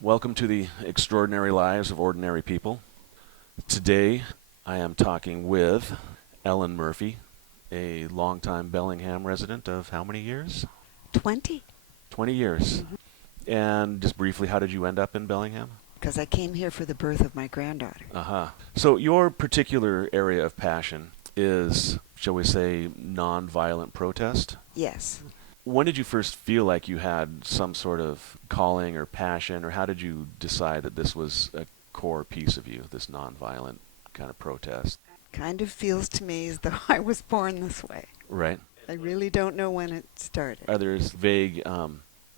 Welcome to the Extraordinary Lives of Ordinary People. Today, I am talking with Ellen Murphy, a longtime Bellingham resident of how many years? 20, 20 years. because And just briefly, how did you end up in Bellingham? I came here for the birth of my granddaughter. Uh-huh. So your particular area of passion is, shall we say, nonviolent protest? Yes. When did you first feel like you had some sort of calling or passion, or how did you decide that this was a core piece of you, this nonviolent kind of protest? Kind of feels to me as though I was born this way. Right? I really don't know when it started. Are there vague,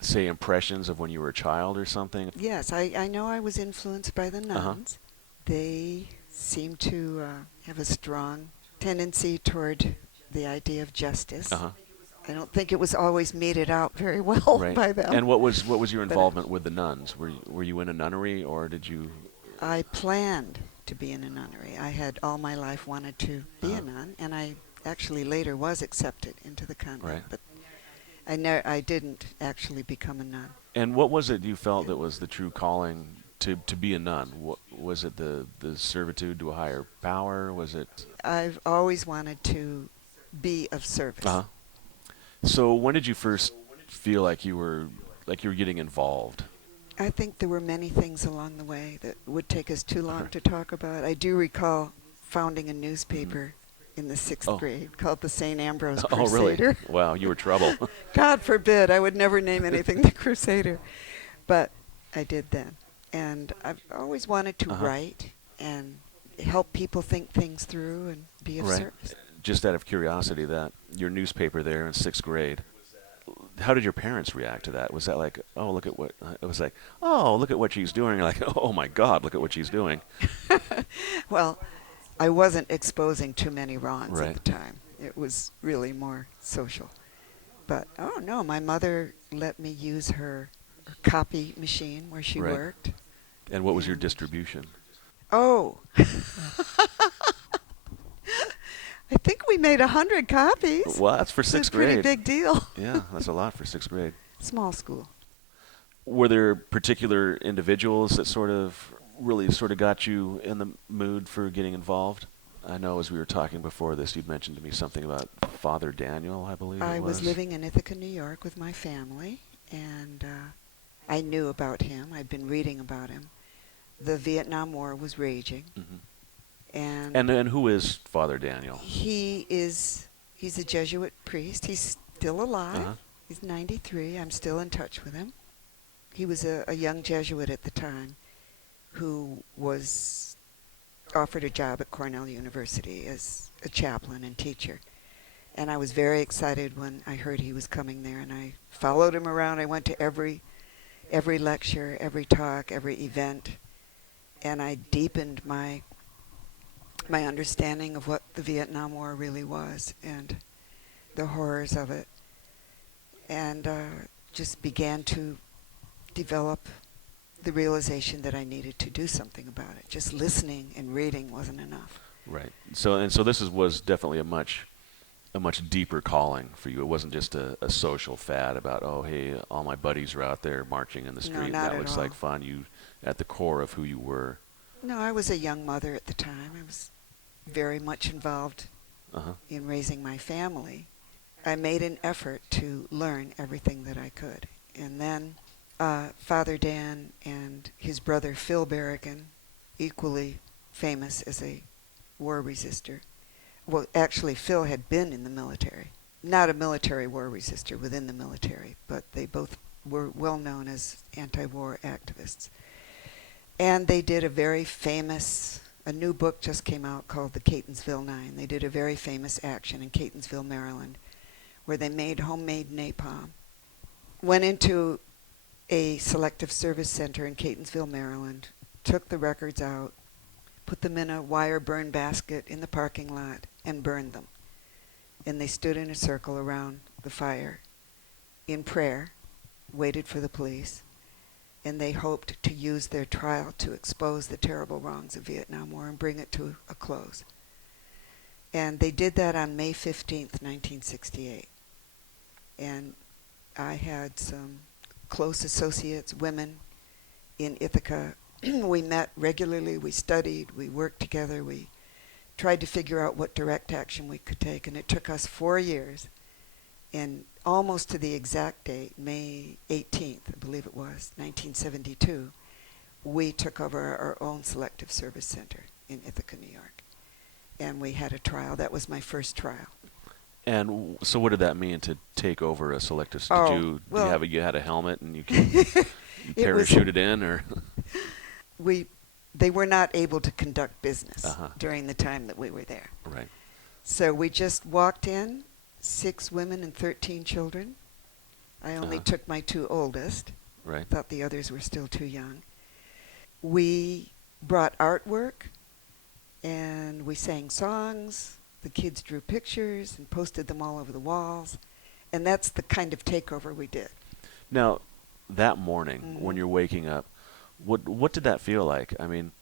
say, impressions of when you were a child or something? Yes, I know I was influenced by the Uh-huh. nuns. They seem to have a strong tendency toward the idea of justice. Uh-huh. I don't think it was always meted out very well Right. by them. And what was your But involvement with the nuns? Were you in a nunnery, or did you? I planned to be in a nunnery. I had all my life wanted to be Uh-huh. a nun, and I actually later was accepted into the convent. Right. But I didn't actually become a nun. And what was it you felt that was the true calling to be a nun? What, was it the servitude to a higher power? Was it? I've always wanted to be of service. Uh-huh. So when did you first feel like you were getting involved? I think there were many things along the way that would take us too long to talk about. I do recall founding a newspaper in the sixth Oh. grade called the St. Ambrose Oh, really? Crusader. Wow, you were trouble. God forbid, I would never name anything the Crusader. But I did then. And I've always wanted to Uh-huh. write and help people think things through and be of Right. service. Just out of curiosity, that your newspaper there in sixth grade, how did your parents react to that? Was that like, oh, look at what, it was like, oh, look at what she's doing, like, oh my God, look at what she's doing. Well, I wasn't exposing too many wrongs Right. at the time. It was really more social. But, oh no, my mother let me use her copy machine where she Right. worked. And what was your And- distribution? Oh. I think we made 100 copies. Well, that's for It's a sixth pretty grade. big deal. Yeah, that's a lot for sixth grade. Small school. Were there particular individuals that really got you in the mood for getting involved? I know as we were talking before this, you'd mentioned to me something about Father Daniel, I believe I it was living in Ithaca, New York with my family, and I knew about him. I'd been reading about him. The Vietnam War was raging, Hmm. and And who is Father Daniel? he's a Jesuit priest. He's still alive. Uh-huh. He's 93. I'm still in touch with him. He was a young Jesuit at the time who was offered a job at Cornell University as a chaplain and teacher. And I was very excited when I heard he was coming there, and I followed him around. I went to every lecture, every talk, every event, and I deepened my understanding of what the Vietnam War really was and the horrors of it, and just began to develop the realization that I needed to do something about it. Just listening and reading wasn't enough. Right. So this was definitely a much deeper calling for you. It wasn't just a social fad about, oh hey, all my buddies are out there marching in the No, street. not That at looks all. like fun. You at the core of who you were. No, I was a young mother at the time. I was very much involved Uh-huh. in raising my family. I made an effort to learn everything that I could. And then Father Dan and his brother Phil Berrigan, equally famous as a war resister. Well, actually, Phil had been in the military. Not a military war resister within the military, but they both were well known as anti-war activists. And they did a new book just came out called The Catonsville Nine. They did a very famous action in Catonsville, Maryland, where they made homemade napalm. Went into a selective service center in Catonsville, Maryland, took the records out, put them in a wire burn basket in the parking lot, and burned them. And they stood in a circle around the fire in prayer, waited for the police, and they hoped to use their trial to expose the terrible wrongs of Vietnam War and bring it to a close. And they did that on May 15th, 1968. And I had some close associates, women, in Ithaca. We met regularly, we studied, we worked together, we tried to figure out what direct action we could take, and it took us 4 years. And almost to the exact date, May 18th, I believe it was, 1972, we took over our own selective service center in Ithaca, New York. And we had a trial. That was my first trial. And so, what did that mean to take over a selective? Oh, You had a helmet and you It was- parachuted in, or they were not able to conduct business Uh-huh. during the time that we were there. right? So we just walked in, 6 women and 13 children. I only Uh-huh. took my 2 oldest. Right. Thought the others were still too young. We brought artwork, and we sang songs. The kids drew pictures and posted them all over the walls. And that's the kind of takeover we did. Now, that morning when Mhm. you're waking up, what did that feel like? I mean,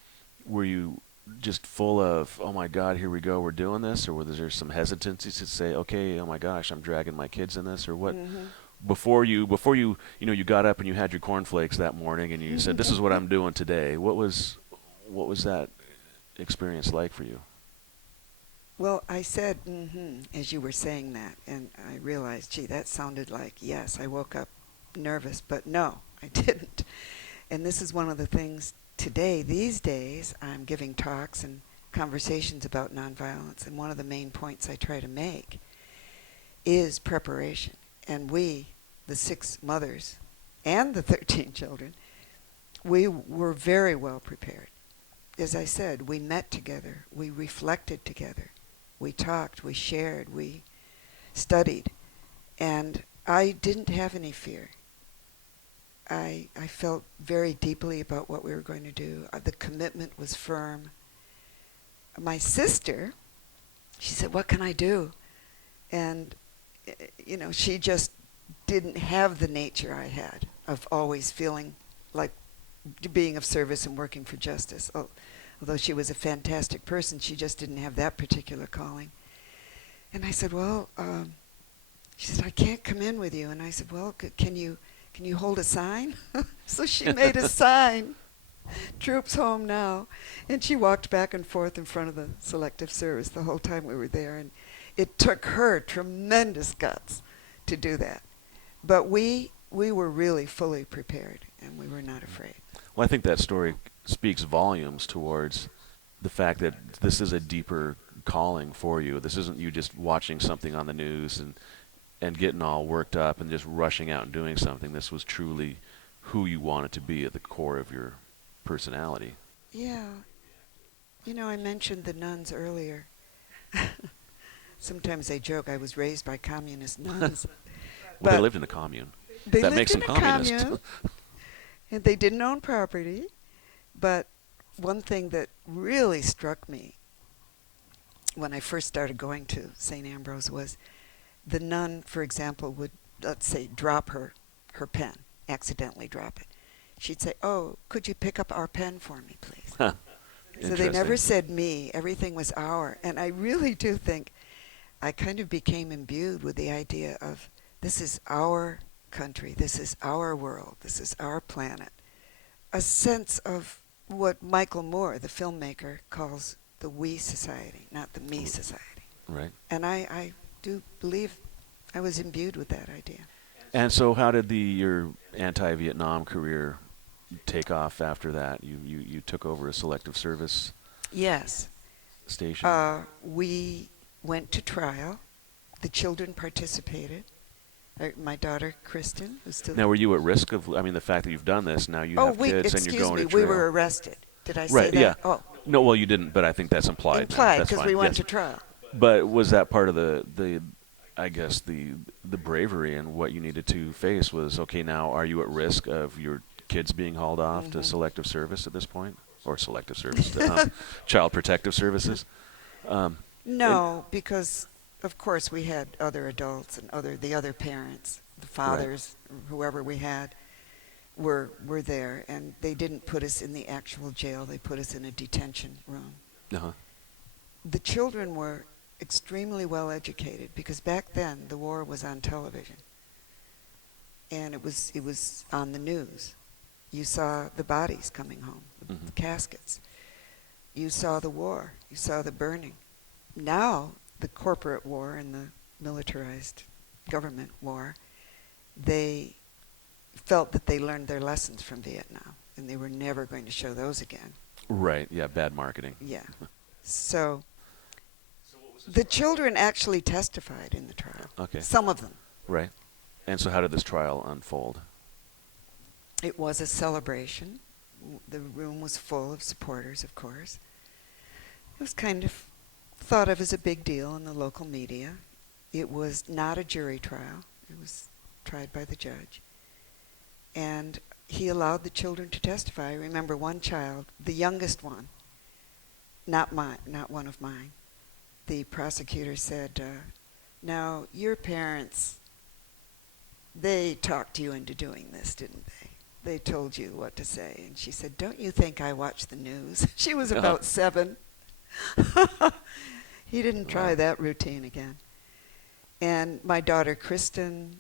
were you just full of, oh my God, here we go, we're doing this, or was there some hesitancy to say, okay, oh my gosh, I'm dragging my kids in this, or what? Mhm. Before you you got up and you had your cornflakes that morning and you said, this is what I'm doing today. What was that experience like for you? Well, I said, as you were saying that, and I realized, gee, that sounded like, yes, I woke up nervous, but no, I didn't. And this is one of the things today, these days, I'm giving talks and conversations about nonviolence, and one of the main points I try to make is preparation. And we, the 6 mothers and the 13 children, we were very well prepared. As I said, we met together, we reflected together, we talked, we shared, we studied, and I didn't have any fear. I felt very deeply about what we were going to do. The commitment was firm. My sister, she said, what can I do? And, she just didn't have the nature I had of always feeling like being of service and working for justice. Although she was a fantastic person, she just didn't have that particular calling. And I said, well, she said, I can't come in with you. And I said, well, can you hold a sign? So she made a sign, troops home now. And she walked back and forth in front of the selective service the whole time we were there. And it took her tremendous guts to do that. But we were really fully prepared, and we were not afraid. Well, I think that story speaks volumes towards the fact that this is a deeper calling for you. This isn't you just watching something on the news and getting all worked up and just rushing out and doing something. This was truly who you wanted to be at the core of your personality. Yeah. I mentioned the nuns earlier. Sometimes I joke I was raised by communist nuns. Well, they But lived in the commune. They That lived makes in them a communist. commune, and they didn't own property. But one thing that really struck me when I first started going to St. Ambrose was the nun, for example, would, let's say, drop her pen, accidentally drop it. She'd say, oh, could you pick up our pen for me, please? Huh. So they never Interesting. said me. Everything was our. And I really do think I kind of became imbued with the idea of this is our country, this is our world, this is our planet. A sense of what Michael Moore, the filmmaker, calls the we society, not the me society. Right. And I do believe I was imbued with that idea. And so how did your anti-Vietnam career take off after that? You took over a selective service Yes. station. We went to trial. The children participated. My daughter, Kristen, who's still... Now, were you at risk of, the fact that you've done this, now you have kids and you're going to we trial. were arrested. Did I say Right, that? yeah. Oh, No, well, you didn't, but I think that's implied. now. implied, That's because fine. we went Yes. to trial. But was that part of the I guess the bravery and what you needed to face was, okay, now are you at risk of your kids being hauled off to selective service at this point? Or selective service, to, child protective services? No, because of course we had other adults and the other parents, the fathers, whoever we had, were there, and they didn't put us in the actual jail. They put us in a detention room. Uh-huh. The children were extremely well educated because back then the war was on television, and it was on the news. You saw the bodies coming home, the caskets. You saw the war. You saw the burning. Now, the corporate war and the militarized government war, they felt that they learned their lessons from Vietnam, and they were never going to show those again. Right. Yeah. Bad marketing. Yeah. So the children actually testified in the trial. Okay. Some of them. Right. And so, how did this trial unfold? It was a celebration. The room was full of supporters, of course. It was kind of thought of as a big deal in the local media. It was not a jury trial. It was tried by the judge. And he allowed the children to testify. I remember one child, the youngest one, not one of mine. The prosecutor said, now, your parents, they talked you into doing this, didn't they? They told you what to say. And she said, don't you think I watch the news? She was about 7. He didn't try that routine again. And my daughter, Kristen,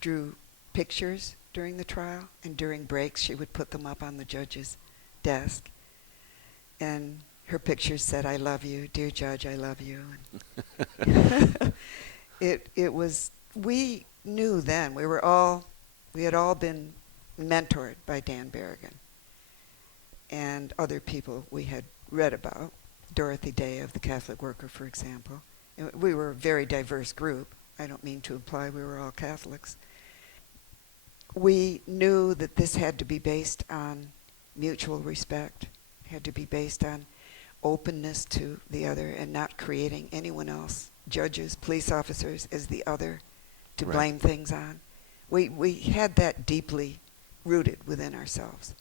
drew pictures during the trial, and during breaks she would put them up on the judge's desk. And her pictures said, I love you, dear judge, I love you. It was, we knew then, we had all been mentored by Dan Berrigan and other people we had read about, Dorothy Day of the Catholic Worker, for example. And we were a very diverse group. I don't mean to imply we were all Catholics. We knew that this had to be based on mutual respect, had to be based on openness to the other and not creating anyone else, judges, police officers, as the other to blame things on. We had that deeply rooted within ourselves.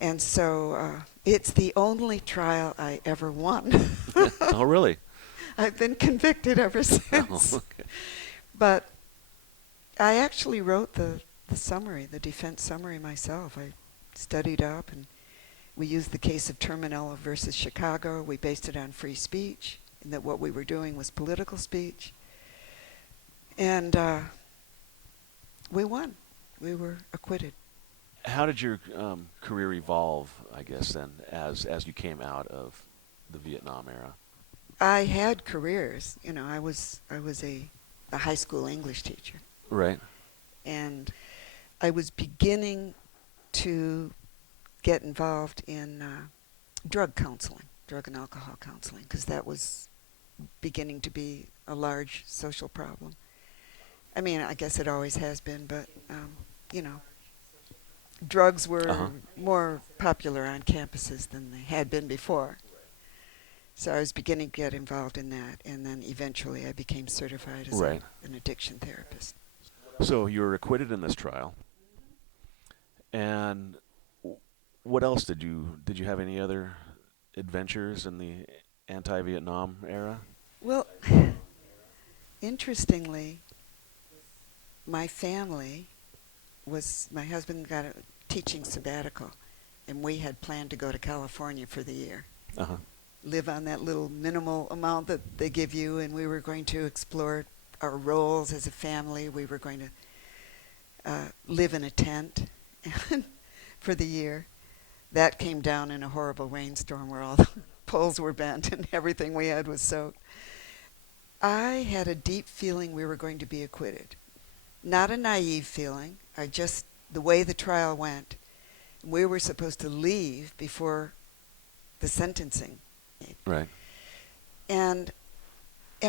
And so it's the only trial I ever won. Oh, really? I've been convicted ever since. Oh, okay. But I actually wrote the summary, the defense summary myself. I studied up, and we used the case of Terminella versus Chicago. We based it on free speech, and that what we were doing was political speech. And we won. We were acquitted. How did your career evolve, I guess, then, as you came out of the Vietnam era? I had careers. You know, I was a high school English teacher. Right. And I was beginning to get involved in drug counseling, drug and alcohol counseling, because that was beginning to be a large social problem. I mean, I guess it always has been, but, you know, drugs were more popular on campuses than they had been before. So I was beginning to get involved in that, and then eventually I became certified as an addiction therapist. So you were acquitted in this trial, and what else did you have any other adventures in the anti-Vietnam era? Well, interestingly, my husband got a teaching sabbatical, and we had planned to go to California for the year. Live on that little minimal amount that they give you, and we were going to explore our roles as a family. We were going to live in a tent for the year. That came down in a horrible rainstorm where all the poles were bent and everything we had was soaked. I had a deep feeling we were going to be acquitted. Not a naive feeling. The way the trial went, we were supposed to leave before the sentencing. Right. And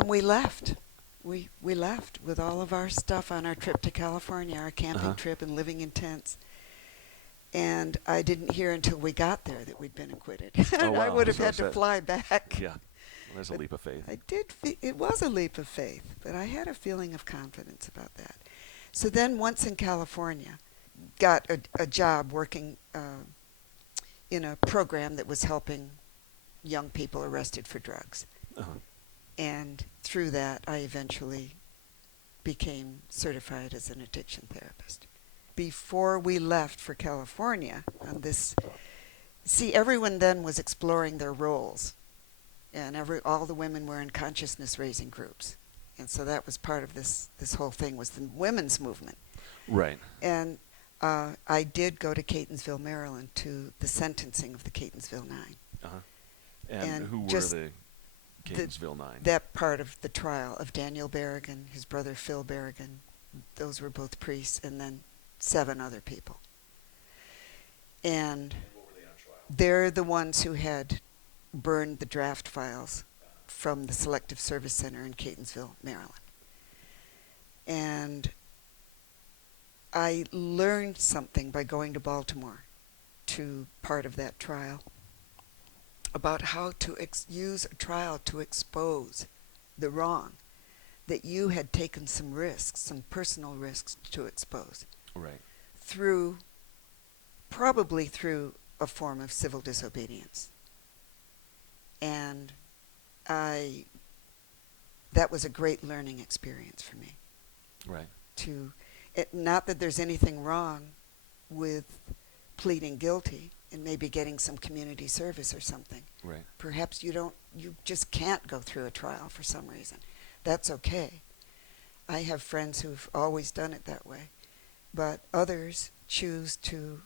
we left. We left with all of our stuff on our trip to California, our camping trip and living in tents. And I didn't hear until we got there that we'd been acquitted. Oh, wow. I would have So had to fly back. Yeah, well, there's a leap of faith. It was a leap of faith, but I had a feeling of confidence about that. So then once in California, got a job working in a program that was helping young people arrested for drugs. And through that, I eventually became certified as an addiction therapist. Before we left for California on this, everyone then was exploring their roles, and all the women were in consciousness-raising groups, and so that was part of this whole thing was the women's movement. Right. And I did go to Catonsville, Maryland, to the sentencing of the Catonsville Nine. Uh-huh. And And who were just the the, Catonsville Nine? that part of the trial of Daniel Berrigan, his brother Phil Berrigan, those were both priests, and then 7 other people. And they're the ones who had burned the draft files from the Selective Service Center in Catonsville, Maryland. And I learned something by going to Baltimore to part of that trial about how to use a trial to expose the wrong that you had taken some risks, some personal risks to expose Right. probably through a form of civil disobedience. And that was a great learning experience for me. Right. Not that there's anything wrong with pleading guilty and maybe getting some community service or something. Right. Perhaps you just can't go through a trial for some reason. That's okay. I have friends who've always done it that way, but others choose to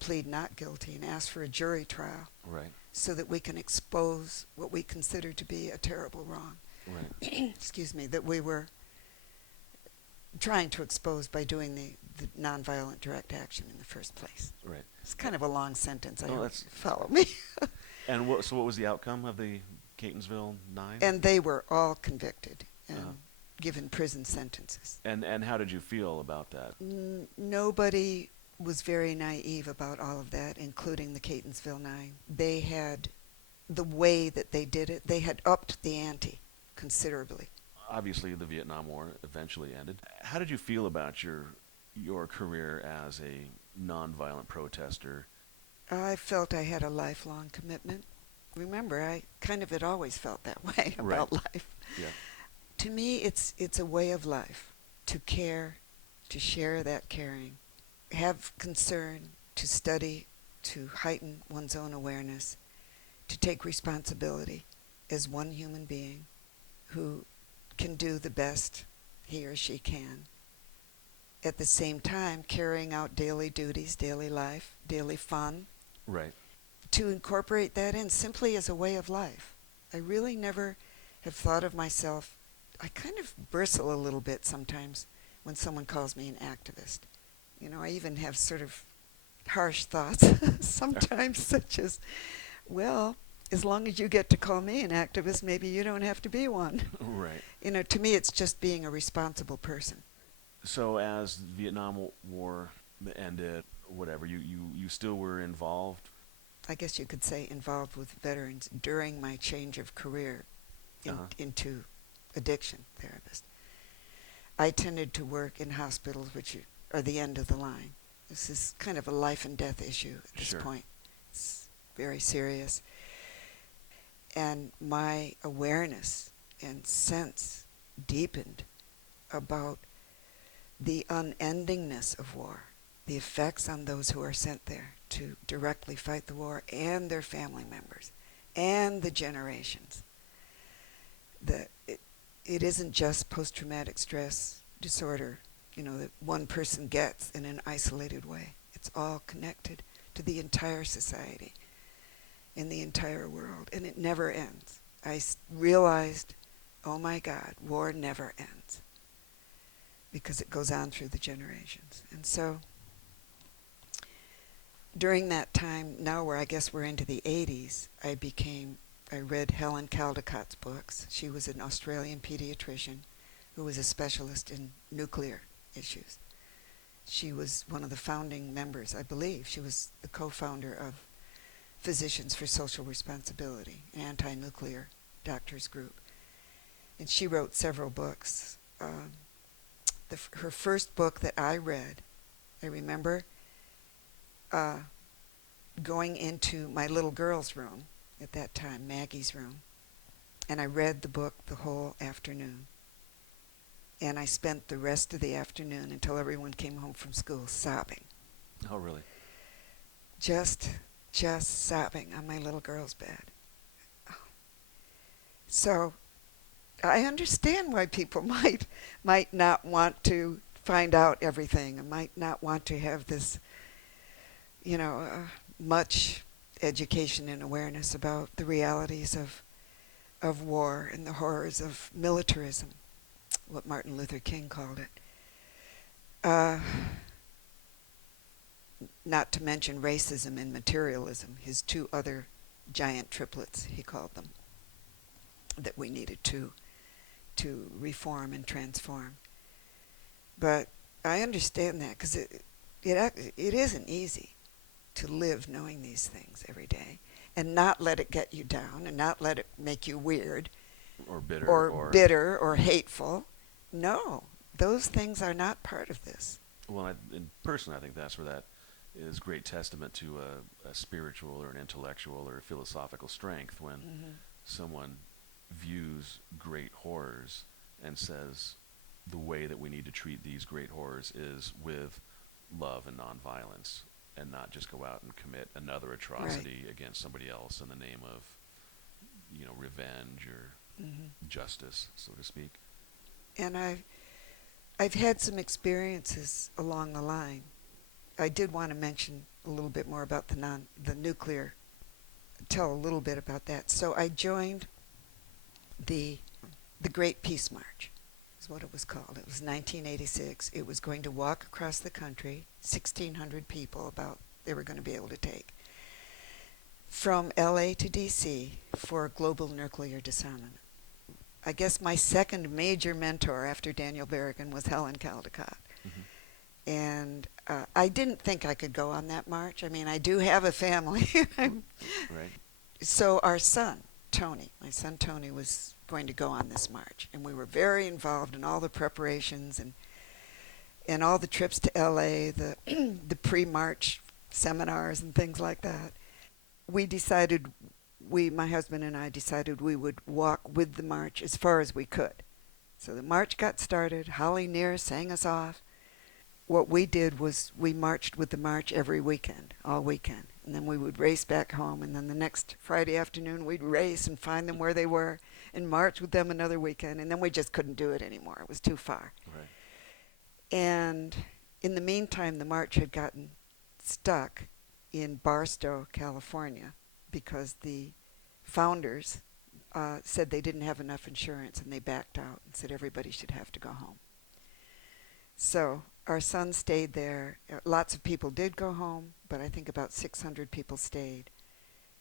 plead not guilty and ask for a jury trial Right. so that we can expose what we consider to be a terrible wrong. Right. Excuse me, that we were trying to expose by doing the nonviolent direct action in the first place. Right. It's kind of a long sentence. I No, hope that's- you follow me. And so what was the outcome of the Catonsville Nine? And they were all convicted and Uh-huh. given prison sentences. And how did you feel about that? Nobody was very naive about all of that, including the Catonsville Nine. They had, the way that they did it, they had upped the ante considerably. Obviously, the Vietnam War eventually ended. How did you feel about your career as a nonviolent protester? I felt I had a lifelong commitment. Remember, I kind of had always felt that way about life. Yeah. To me, it's a way of life to care, to share that caring, have concern, to study, to heighten one's own awareness, to take responsibility as one human being who can do the best he or she can. At the same time, carrying out daily duties, daily life, daily fun, Right. to incorporate that in simply as a way of life. I really never have thought of myself. I kind of bristle a little bit sometimes when someone calls me an activist. I even have sort of harsh thoughts sometimes, such as, well, as long as you get to call me an activist, maybe you don't have to be one. Right. To me, it's just being a responsible person. So as the Vietnam War ended, whatever, you still were involved? I guess you could say involved with veterans during my change of career into addiction therapist. I tended to work in hospitals which are the end of the line. This is kind of a life and death issue at this Sure. point. It's very serious. And my awareness and sense deepened about the unendingness of war, the effects on those who are sent there to directly fight the war and their family members and the generations. It isn't just post-traumatic stress disorder, that one person gets in an isolated way. It's all connected to the entire society and the entire world, and it never ends. I realized, oh my God, war never ends because it goes on through the generations. And so during that time, now where I guess we're into the 80s, I read Helen Caldicott's books. She was an Australian pediatrician who was a specialist in nuclear issues. She was one of the founding members, I believe. She was the co-founder of Physicians for Social Responsibility, an anti-nuclear doctors group. And she wrote several books. Her first book that I read, I remember going into my little girl's room at that time, Maggie's room, and I read the book the whole afternoon. And I spent the rest of the afternoon until everyone came home from school sobbing. Oh, really? Just sobbing on my little girl's bed. So I understand why people might not want to find out everything. I might not want to have this, much education and awareness about the realities of war and the horrors of militarism, what Martin Luther King called it. Not to mention racism and materialism, his two other giant triplets, he called them, that we needed to reform and transform. But I understand that because it isn't easy to live knowing these things every day and not let it get you down and not let it make you weird or bitter or bitter or hateful. No, those things are not part of this. Well, personally, I think that's where that is great testament to a spiritual or an intellectual or a philosophical strength when someone views great horrors and says the way that we need to treat these great horrors is with love and nonviolence, and not just go out and commit another atrocity against somebody else in the name of, revenge or justice, so to speak. And I've had some experiences along the line. I did want to mention a little bit more about the nuclear, tell a little bit about that. So I joined the Great Peace March, is what it was called. It was 1986. It was going to walk across the country, 1,600 people they were going to be able to take, from LA to DC for global nuclear disarmament. I guess my second major mentor after Daniel Berrigan was Helen Caldicott. And I didn't think I could go on that march. I mean, I do have a family. Right. So our son, Tony, my son Tony, was going to go on this march. And we were very involved in all the preparations and all the trips to LA, the pre-march seminars and things like that. My husband and I decided we would walk with the march as far as we could. So the march got started. Holly Near sang us off. What we did was we marched with the march every weekend, all weekend. And then we would race back home. And then the next Friday afternoon, we'd race and find them where they were and march with them another weekend. And then we just couldn't do it anymore. It was too far. Right. And in the meantime, the march had gotten stuck in Barstow, California, because the founders said they didn't have enough insurance, and they backed out and said everybody should have to go home. So our son stayed there. Lots of people did go home, but I think about 600 people stayed.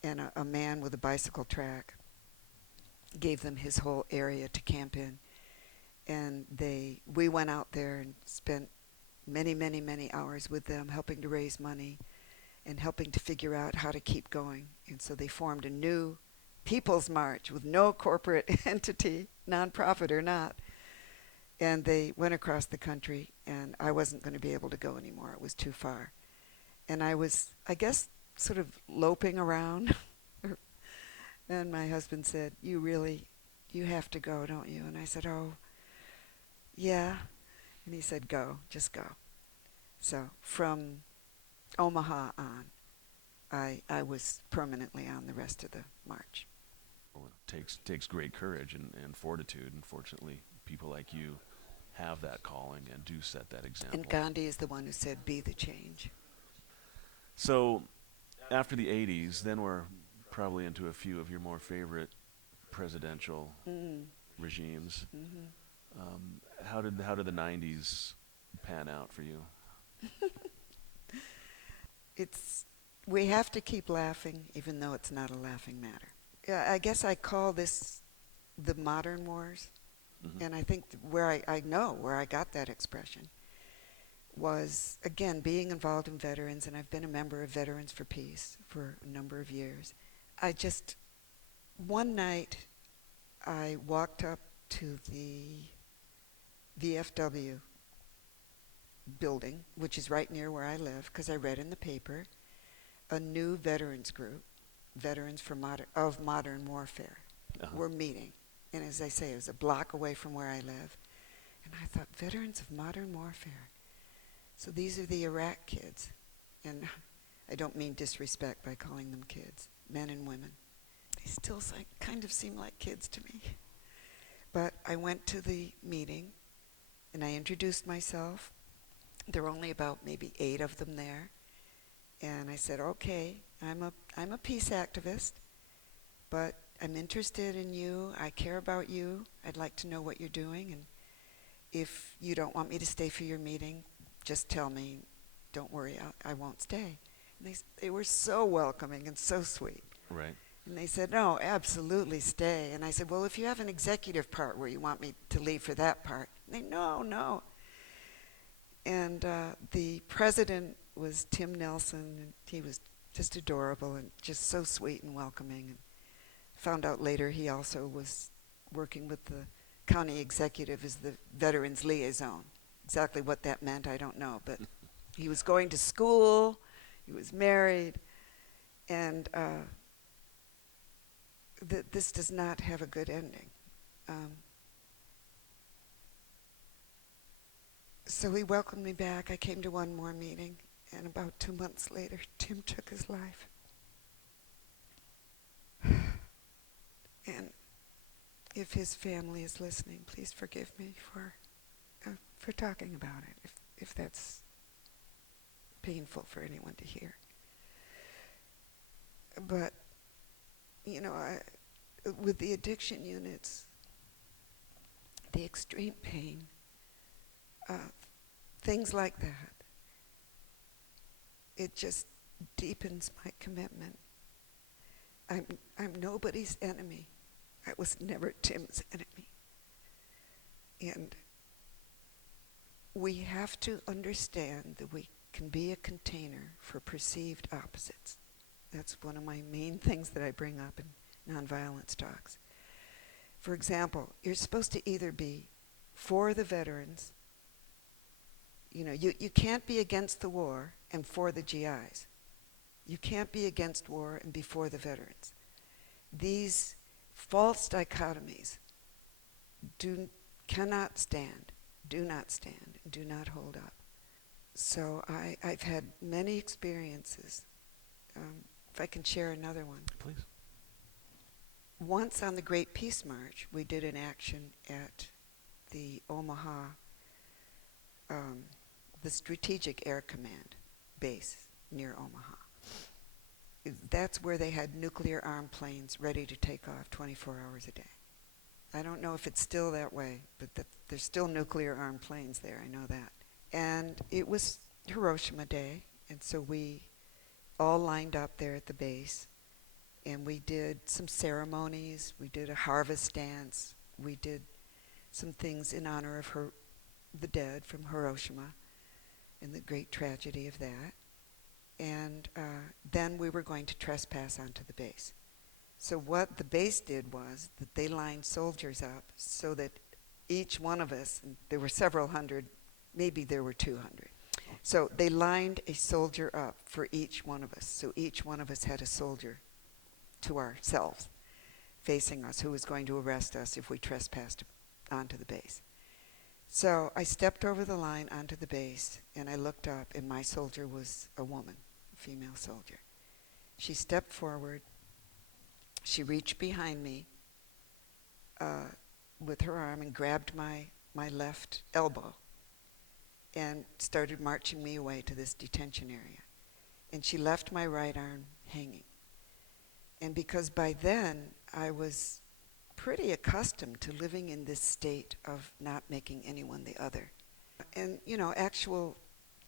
And a man with a bicycle track gave them his whole area to camp in. And we went out there and spent many, many, many hours with them, helping to raise money and helping to figure out how to keep going. And so they formed a new People's March with no corporate entity, nonprofit or not. And they went across the country, and I wasn't going to be able to go anymore. It was too far. And I was, I guess, sort of loping around. And my husband said, you have to go, don't you? And I said, oh, yeah. And he said, go, just go. So from Omaha on, I was permanently on the rest of the march. Well, it takes great courage and fortitude, and fortunately people like you have that calling and do set that example. And Gandhi is the one who said, be the change. So after the 80s, then we're probably into a few of your more favorite presidential regimes. How did the 90s pan out for you? We have to keep laughing, even though it's not a laughing matter. I guess I call this the modern wars. And I think where I know where I got that expression was, again, being involved in veterans, and I've been a member of Veterans for Peace for a number of years. One night, I walked up to the VFW building, which is right near where I live, because I read in the paper a new veterans group, Veterans of Modern Warfare, were meeting. And as I say, it was a block away from where I live. And I thought, Veterans of Modern Warfare. So these are the Iraq kids. And I don't mean disrespect by calling them kids, men and women. They still kind of seem like kids to me. But I went to the meeting, And I introduced myself. There were only about maybe 8 of them there. And I said, okay, I'm a peace activist, but I'm interested in you. I care about you. I'd like to know what you're doing. And if you don't want me to stay for your meeting, just tell me. Don't worry, I won't stay. And they were so welcoming and so sweet. Right. And they said, no, absolutely stay. And I said, well, if you have an executive part where you want me to leave for that part. And they, no. And the president was Tim Nelson, and he was just adorable and just so sweet and welcoming. And found out later he also was working with the county executive as the veterans liaison. Exactly what that meant, I don't know. But he was going to school, he was married, and this does not have a good ending. So he welcomed me back. I came to one more meeting, and about 2 months later, Tim took his life. And if his family is listening, please forgive me for talking about it, if that's painful for anyone to hear. But, you know, with the addiction units, the extreme pain, things like that, it just deepens my commitment. I'm nobody's enemy. I was never Tim's enemy. And we have to understand that we can be a container for perceived opposites. That's one of my main things that I bring up in nonviolence talks. For example, you're supposed to either be for the veterans. You know, you can't be against the war and for the GIs. You can't be against war and be for the veterans. These false dichotomies cannot stand, do not hold up. So I've had many experiences. If I can share another one. Please. Once on the Great Peace March, we did an action at the Omaha, the Strategic Air Command base near Omaha. That's where they had nuclear-armed planes ready to take off 24 hours a day. I don't know if it's still that way, but there's still nuclear-armed planes there, I know that. And it was Hiroshima Day, and so we all lined up there at the base, and we did some ceremonies, we did a harvest dance, we did some things in honor of the dead from Hiroshima and the great tragedy of that. And then we were going to trespass onto the base. So what the base did was that they lined soldiers up so that each one of us, and there were several hundred, maybe there were 200. So they lined a soldier up for each one of us. So each one of us had a soldier to ourselves facing us who was going to arrest us if we trespassed onto the base. So I stepped over the line onto the base, and I looked up, and my soldier was a woman, a female soldier. She stepped forward. She reached behind me with her arm and grabbed my left elbow and started marching me away to this detention area. And she left my right arm hanging. And because by then I was pretty accustomed to living in this state of not making anyone the other. And, you know, actual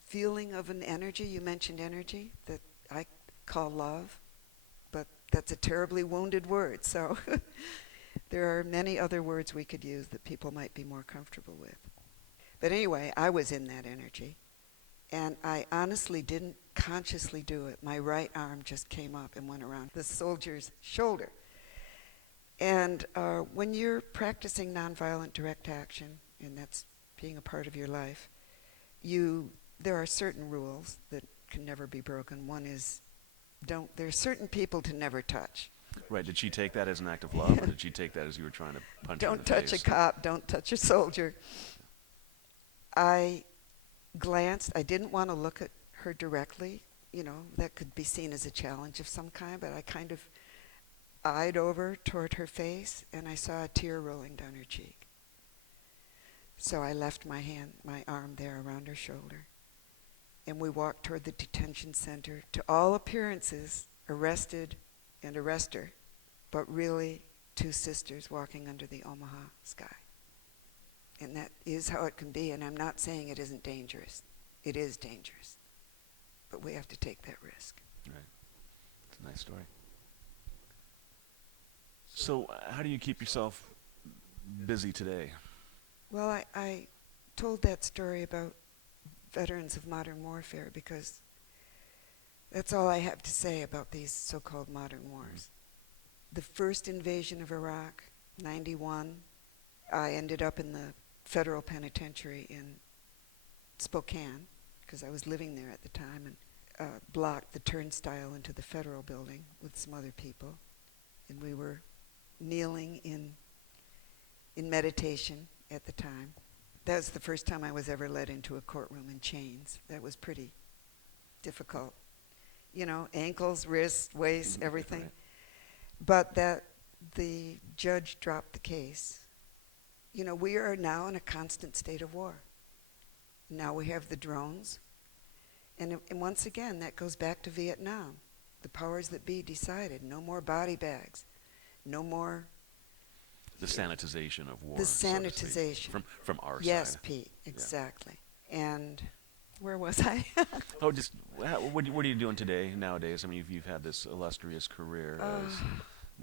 feeling of an energy, you mentioned energy, that I call love, but that's a terribly wounded word, so there are many other words we could use that people might be more comfortable with. But anyway, I was in that energy, and I honestly didn't consciously do it. My right arm just came up and went around the soldier's shoulder. And when you're practicing nonviolent direct action, and that's being a part of your life, there are certain rules that can never be broken. One is, there are certain people to never touch. Right. Did she take that as an act of love, or did she take that as you were trying to punch her in the Don't touch face? a cop, don't touch a soldier. I glanced. I didn't want to look at her directly. You know, that could be seen as a challenge of some kind, but I kind of eyed over toward her face, and I saw a tear rolling down her cheek. So I left my arm there around her shoulder, and we walked toward the detention center, to all appearances arrested and arrestor, but really two sisters walking under the Omaha sky. And that is how it can be, and I'm not saying it isn't dangerous. It is dangerous, but we have to take that risk. Right. It's a nice story. So, how do you keep yourself busy today? Well, I told that story about veterans of modern warfare because that's all I have to say about these so-called modern wars. The first invasion of Iraq, 91, I ended up in the federal penitentiary in Spokane because I was living there at the time, and blocked the turnstile into the federal building with some other people. And we were kneeling in meditation at the time. That was the first time I was ever led into a courtroom in chains. That was pretty difficult. You know, ankles, wrists, waist, everything. Right. But that the judge dropped the case. You know, we are now in a constant state of war. Now we have the drones. And once again, that goes back to Vietnam. The powers that be decided no more body bags, no more. The sanitization of war. The so to speak, sanitization. from our Yes, side. Pete, exactly. And where was I? Oh, just what are you doing today, nowadays? I mean, you've had this illustrious career as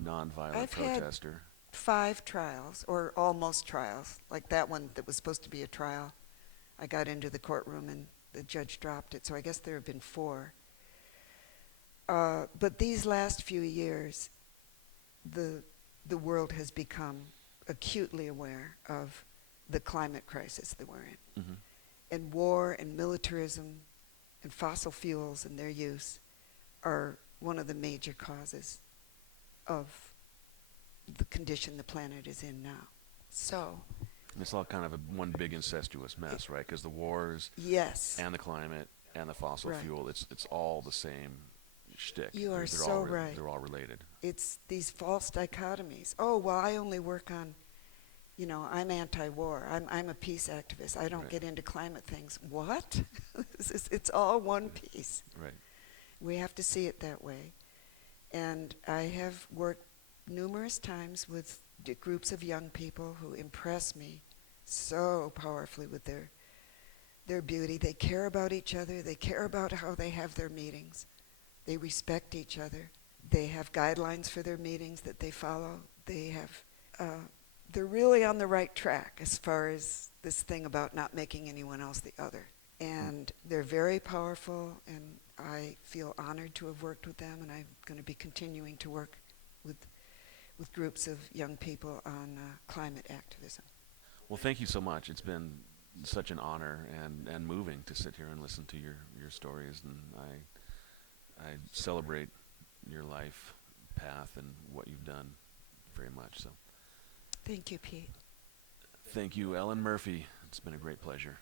nonviolent I've had protester. 5 trials, or almost trials, like that one that was supposed to be a trial. I got into the courtroom and the judge dropped it, so I guess there have been 4. But these last few years, the world has become acutely aware of the climate crisis that we're in. Mm-hmm. And war and militarism and fossil fuels and their use are one of the major causes of the condition the planet is in now. So, It's all kind of one big incestuous mess, right? Because the wars yes, and the climate and the fossil Right. fuel, it's all the same shtick. You are They're so all right. They're all related. It's these false dichotomies. Oh, well, I only work on, you know, I'm anti-war. I'm a peace activist. I don't Right. get into climate things. What? It's all one piece. Right. We have to see it that way. And I have worked numerous times with groups of young people who impress me so powerfully with their beauty. They care about each other. They care about how they have their meetings. They respect each other. They have guidelines for their meetings that they follow. They're really on the right track as far as this thing about not making anyone else the other. And they're very powerful, and I feel honored to have worked with them, and I'm going to be continuing to work with groups of young people on climate activism. Well, thank you so much. It's been such an honor and moving to sit here and listen to your stories, and I celebrate your life path and what you've done very much. So Thank you, Pete. thank you, Ellen Murphy. It's been a great pleasure.